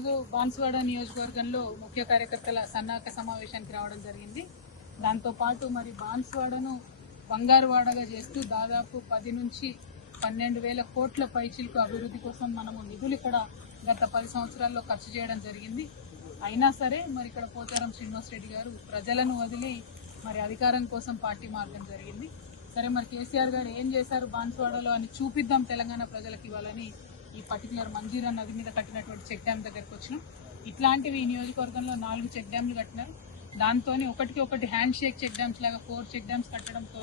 ఈరోజు బాన్సువాడ నియోజకవర్గంలో ముఖ్య కార్యకర్తల సన్నాహక సమావేశానికి రావడం జరిగింది. దాంతోపాటు మరి బాన్సువాడను బంగారువాడగా చేస్తూ దాదాపు 10 నుంచి 12,000 కోట్ల పైచిలకు అభివృద్ధి కోసం మనము నిధులు ఇక్కడ గత 10 సంవత్సరాల్లో ఖర్చు చేయడం జరిగింది. అయినా సరే మరి ఇక్కడ పోచారం శ్రీనివాస్ రెడ్డి గారు ప్రజలను వదిలి మరి అధికారం కోసం పార్టీ మారడం జరిగింది. సరే మరి కేసీఆర్ గారు ఏం చేశారు బాన్సువాడలో అని చూపిద్దాం తెలంగాణ ప్రజలకు ఇవ్వాలని ఈ పర్టికులర్ మంజీరా నది మీద కట్టినటువంటి చెక్ డ్యామ్ దగ్గరకు వచ్చినాం. ఇట్లాంటివి ఈ నియోజకవర్గంలో 4 చెక్ డ్యామ్లు కట్టినారు. దాంతో ఒకటి హ్యాండ్ షేక్ చెక్ డ్యామ్స్ లాగా 4 చెక్ డ్యామ్స్ కట్టడంతో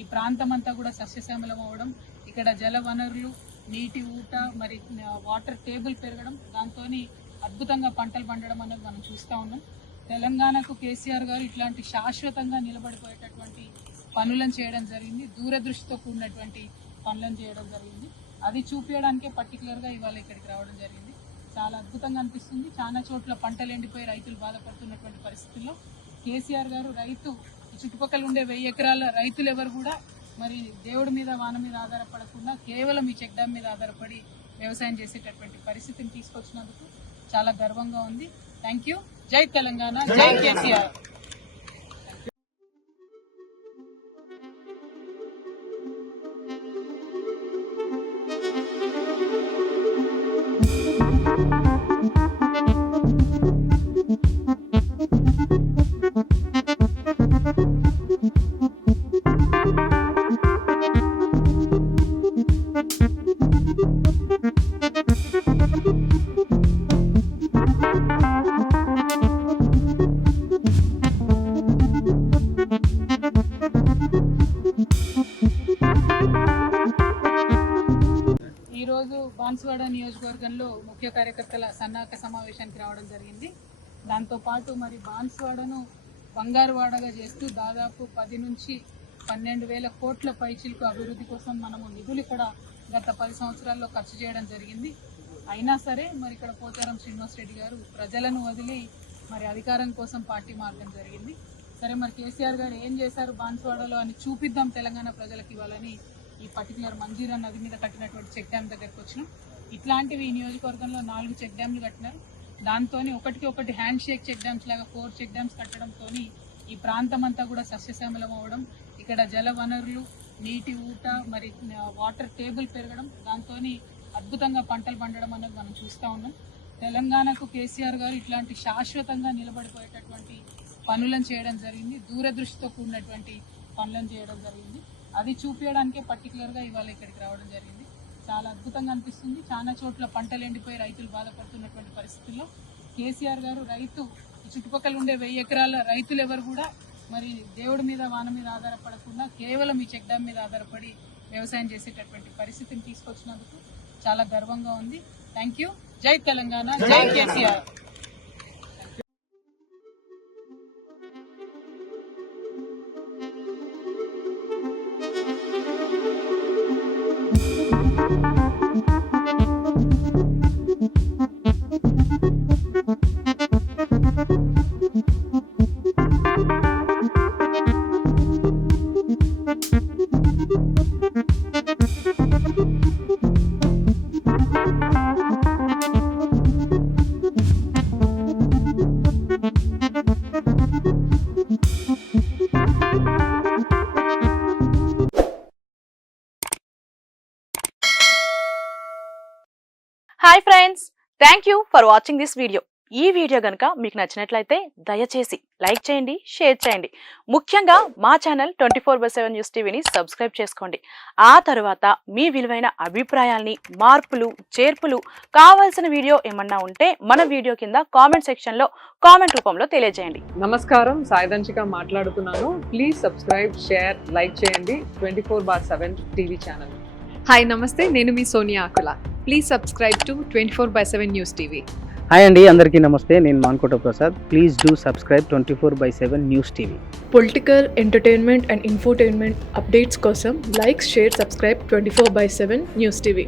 ఈ ప్రాంతం అంతా కూడా సస్యశ్యామలం అవ్వడం, ఇక్కడ జల వనరులు, నీటి ఊట, మరి వాటర్ టేబుల్ పెరగడం, దాంతో అద్భుతంగా పంటలు పండడం అనేది మనం చూస్తూ ఉన్నాం. తెలంగాణకు కేసీఆర్ గారు ఇట్లాంటి శాశ్వతంగా నిలబడిపోయేటటువంటి పనులను చేయడం జరిగింది. దూరదృష్టితో కూడినటువంటి పనులను చేయడం జరిగింది. అది చూపించడానికే పర్టికులర్గా ఇవాళ ఇక్కడికి రావడం జరిగింది. చాలా అద్భుతంగా అనిపిస్తుంది. చాలా చోట్ల పంటలు ఎండిపోయి రైతులు బాధపడుతున్నటువంటి పరిస్థితుల్లో కేసీఆర్ గారు రైతు చుట్టుపక్కల ఉండే 1000 ఎకరాల రైతులు ఎవరు కూడా మరి దేవుడి మీద వాన మీద ఆధారపడకుండా కేవలం ఈ చెక్ డ్యామ్ మీద ఆధారపడి వ్యవసాయం చేసేటటువంటి పరిస్థితిని తీసుకొచ్చినందుకు చాలా గర్వంగా ఉంది. Thank you. జై తెలంగాణ, జై కేసీఆర్. ఈరోజు బాన్సువాడ నియోజకవర్గంలో ముఖ్య కార్యకర్తల సన్నాహక సమావేశానికి రావడం జరిగింది. దాంతోపాటు మరి బాన్సువాడను బంగారువాడగా చేస్తూ దాదాపు 10 నుంచి 12,000 కోట్ల పైచిలకు అభివృద్ధి కోసం మనము నిధులు ఇక్కడ గత 10 సంవత్సరాల్లో ఖర్చు చేయడం జరిగింది. అయినా సరే మరి ఇక్కడ పోచారం శ్రీనివాస్ రెడ్డి గారు ప్రజలను వదిలి మరి అధికారం కోసం పార్టీ మారడం జరిగింది. సరే మరి కేసీఆర్ గారు ఏం చేశారు బాన్సువాడలో అని చూపిద్దాం తెలంగాణ ప్రజలకు ఇవ్వాలని ఈ పర్టికులర్ మంజీరా నది మీద కట్టినటువంటి చెక్ డ్యామ్ దగ్గరకు వచ్చినాం. ఇట్లాంటివి ఈ నియోజకవర్గంలో 4 చెక్ డ్యామ్లు కట్టినారు. దాంతో ఒకటి హ్యాండ్ షేక్ చెక్ డ్యామ్స్ లాగా 4 చెక్ డ్యామ్స్ కట్టడంతో ఈ ప్రాంతం అంతా కూడా సస్యశ్యామలం అవ్వడం, ఇక్కడ జల వనరులు, నీటి ఊట, మరి వాటర్ టేబుల్ పెరగడం, దాంతో అద్భుతంగా పంటలు పండడం అనేది మనం చూస్తూ ఉన్నాం. తెలంగాణకు కేసీఆర్ గారు ఇట్లాంటి శాశ్వతంగా నిలబడిపోయేటటువంటి పనులను చేయడం జరిగింది. దూరదృష్టితో కూడినటువంటి పనులను చేయడం జరిగింది. అది చూపించడానికే పర్టికులర్గా ఇవాళ ఇక్కడికి రావడం జరిగింది. చాలా అద్భుతంగా అనిపిస్తుంది. చాలా చోట్ల పంటలు ఎండిపోయి రైతులు బాధపడుతున్నటువంటి పరిస్థితుల్లో కేసీఆర్ గారు రైతు చుట్టుపక్కల ఉండే 1000 ఎకరాల రైతులు ఎవరు కూడా మరి దేవుడి మీద వాన మీద ఆధారపడకుండా కేవలం ఈ చెక్ డ్యామ్ మీద ఆధారపడి వ్యవసాయం చేసేటటువంటి పరిస్థితిని తీసుకొచ్చినందుకు చాలా గర్వంగా ఉంది. Thank you. జై తెలంగాణ, జై KCR. Hi friends, thank you for watching this video. ఈ వీడియో కనుక మీకు నచ్చినట్లయితే దయచేసి లైక్ చేయండి, షేర్ చేయండి. ముఖ్యంగా మా ఛానల్ 24/7 న్యూస్ టీవీని సబ్స్క్రైబ్ చేసుకోండి. ఆ తర్వాత మీ విలువైన అభిప్రాయాల్ని, మార్పులు, చేర్పులు, కావాల్సిన వీడియో ఏమన్నా ఉంటే మన వీడియో కింద కామెంట్ సెక్షన్లో కామెంట్ రూపంలో తెలియజేయండి. నమస్కారం, సాయిదంచిక మాట్లాడుతున్నాను. ప్లీజ్ సబ్స్క్రైబ్, షేర్, లైక్ చేయండి 24/7 టీవీ ఛానల్. హాయ్ నమస్తే, నేను మీ Sonia Akula. Please subscribe to 24/7 news TV. Hi అండి, అందరికీ నమస్తే. నేను Mankota Prasad. Please do subscribe 24/7 news TV. Political, entertainment and infotainment updates కోసం like, share, subscribe 24/7 news TV.